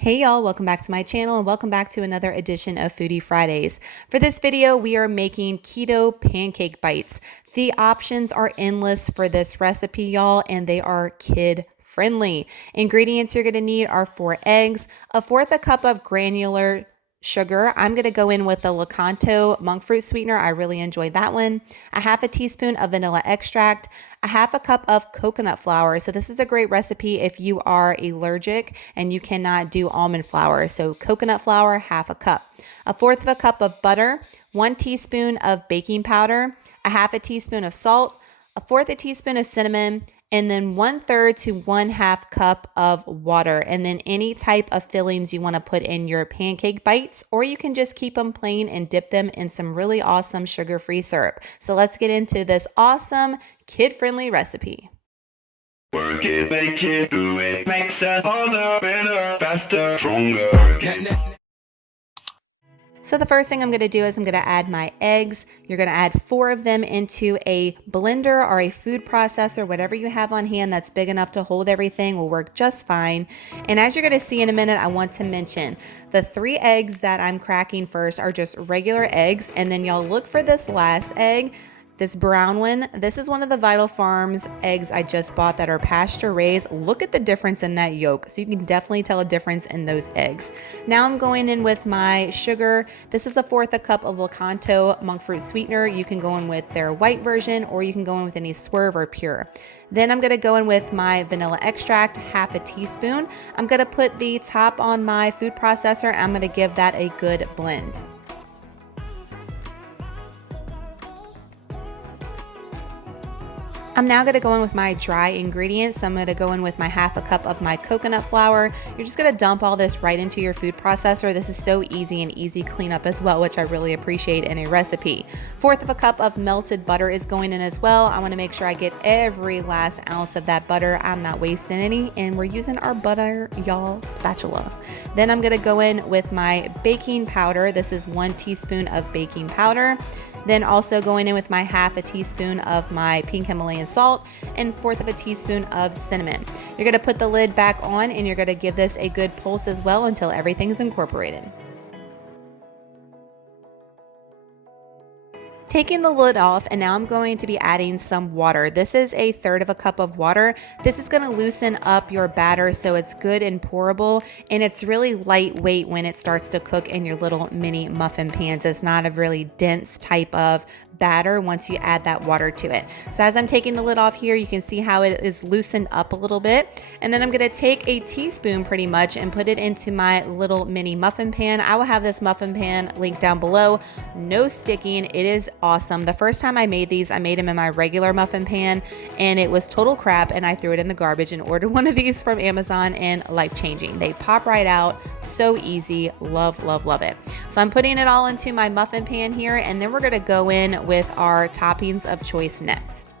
Hey y'all, welcome back to my channel and welcome back to another edition of Foodie Fridays. For this video, we are making keto pancake bites. The options are endless for this recipe, y'all, and they are kid friendly. Ingredients you're gonna need are 4 eggs, a fourth a cup of granular sugar. I'm going to go in with the Lakanto monk fruit sweetener. I really enjoyed that one. A half a teaspoon of vanilla extract, a half a cup of coconut flour. So this is a great recipe if you are allergic and you cannot do almond flour. So coconut flour, half a cup. A fourth of a cup of butter, 1 teaspoon of baking powder, a half a teaspoon of salt, a fourth a teaspoon of cinnamon, and then 1/3 to 1/2 cup of water, and then any type of fillings you want to put in your pancake bites, or you can just keep them plain and dip them in some really awesome sugar-free syrup. So let's get into this awesome kid-friendly recipe. Work it, make it, do it, makes us harder, better, faster, stronger. So the first thing I'm going to do is I'm going to add my eggs. You're going to add 4 of them into a blender or a food processor, whatever you have on hand that's big enough to hold everything will work just fine. And as you're going to see in a minute, I want to mention the 3 eggs that I'm cracking first are just regular eggs. And then y'all look for this last egg. This brown one, this is one of the Vital Farms eggs I just bought that are pasture raised. Look at the difference in that yolk. So you can definitely tell a difference in those eggs. Now I'm going in with my sugar. This is a fourth a cup of Lakanto monk fruit sweetener. You can go in with their white version or you can go in with any Swerve or Pure. Then I'm gonna go in with my vanilla extract, half a teaspoon. I'm gonna put the top on my food processor. I'm gonna give that a good blend. I'm now going to go in with my dry ingredients. So I'm going to go in with my half a cup of my coconut flour. You're just going to dump all this right into your food processor. This is so easy and easy cleanup as well, which I really appreciate in a recipe. Fourth of a cup of melted butter is going in as well. I want to make sure I get every last ounce of that butter. I'm not wasting any, and we're using our butter, y'all, spatula. Then I'm going to go in with my baking powder. This is 1 teaspoon of baking powder. Then also going in with my half a teaspoon of my pink Himalayan salt and fourth of a teaspoon of cinnamon. You're going to put the lid back on and you're going to give this a good pulse as well until everything's incorporated. Taking the lid off, and now I'm going to be adding some water. This is a third of a cup of water. This is going to loosen up your batter so it's good and pourable, and it's really lightweight when it starts to cook in your little mini muffin pans. It's not a really dense type of batter once you add that water to it. So as I'm taking the lid off here, you can see how it is loosened up a little bit. And then I'm going to take a teaspoon pretty much and put it into my little mini muffin pan. I will have this muffin pan linked down below. No sticking. It is awesome. The first time I made these, I made them in my regular muffin pan and it was total crap, and I threw it in the garbage and ordered one of these from Amazon, and life-changing. They pop right out. So easy. Love, love, love it. So I'm putting it all into my muffin pan here, and then we're going to go in with our toppings of choice next.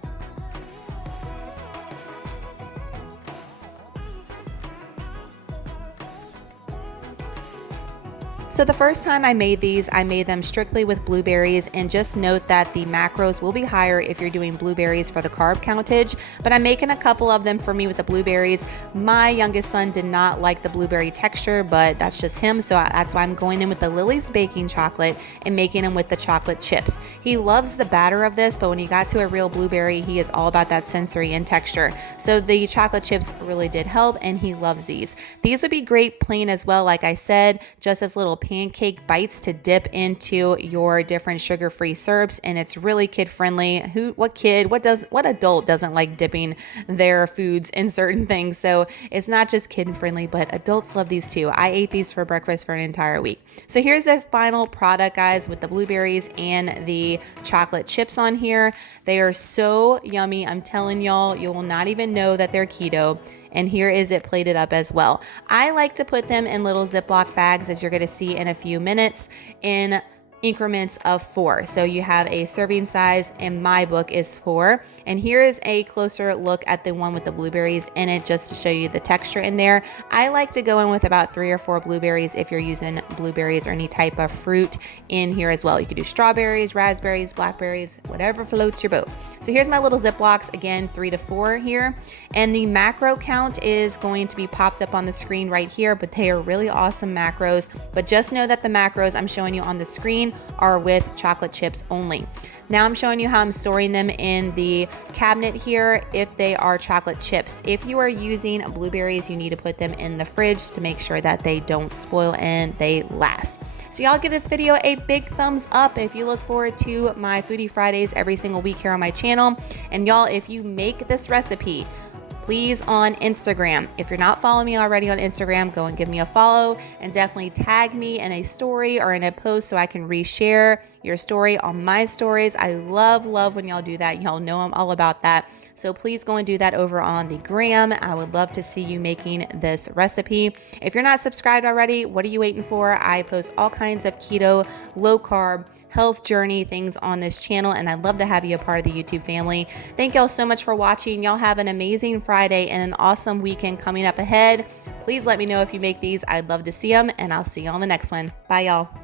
So the first time I made these, I made them strictly with blueberries, and just note that the macros will be higher if you're doing blueberries for the carb countage, but I'm making a couple of them for me with the blueberries. My youngest son did not like the blueberry texture, but that's just him, so that's why I'm going in with the Lily's baking chocolate and making them with the chocolate chips. He loves the batter of this, but when he got to a real blueberry, he is all about that sensory and texture. So the chocolate chips really did help, and he loves these. These would be great plain as well, like I said, just as little pancake bites to dip into your different sugar-free syrups, and it's really kid-friendly. What adult doesn't like dipping their foods in certain things? So it's not just kid-friendly, but adults love these too. I ate these for breakfast for an entire week. So here's the final product, guys, with the blueberries and the chocolate chips on here. They are so yummy. I'm telling y'all, you will not even know that they're keto. And here is it plated up as well. I like to put them in little Ziploc bags, as you're going to see in a few minutes, in increments of 4. So you have a serving size in my book is 4. And here is a closer look at the one with the blueberries in it, just to show you the texture in there. I like to go in with about 3 or 4 blueberries if you're using blueberries or any type of fruit in here as well. You could do strawberries, raspberries, blackberries, whatever floats your boat. So here's my little Ziplocs, again, 3 to 4 here. And the macro count is going to be popped up on the screen right here, but they are really awesome macros. But just know that the macros I'm showing you on the screen are with chocolate chips only. Now I'm showing you how I'm storing them in the cabinet here if they are chocolate chips. If you are using blueberries, you need to put them in the fridge to make sure that they don't spoil and they last. So y'all give this video a big thumbs up if you look forward to my Foodie Fridays every single week here on my channel. And y'all, if you make this recipe, please on Instagram. If you're not following me already on Instagram, go and give me a follow and definitely tag me in a story or in a post so I can reshare your story on my stories. I love when y'all do that. Y'all know I'm all about that. So please go and do that over on the gram. I would love to see you making this recipe. If you're not subscribed already, what are you waiting for? I post all kinds of keto, low carb, health journey things on this channel, and I'd love to have you a part of the YouTube family. Thank y'all so much for watching. Y'all have an amazing Friday and an awesome weekend coming up ahead. Please let me know if you make these. I'd love to see them, and I'll see you on the next one. Bye, y'all.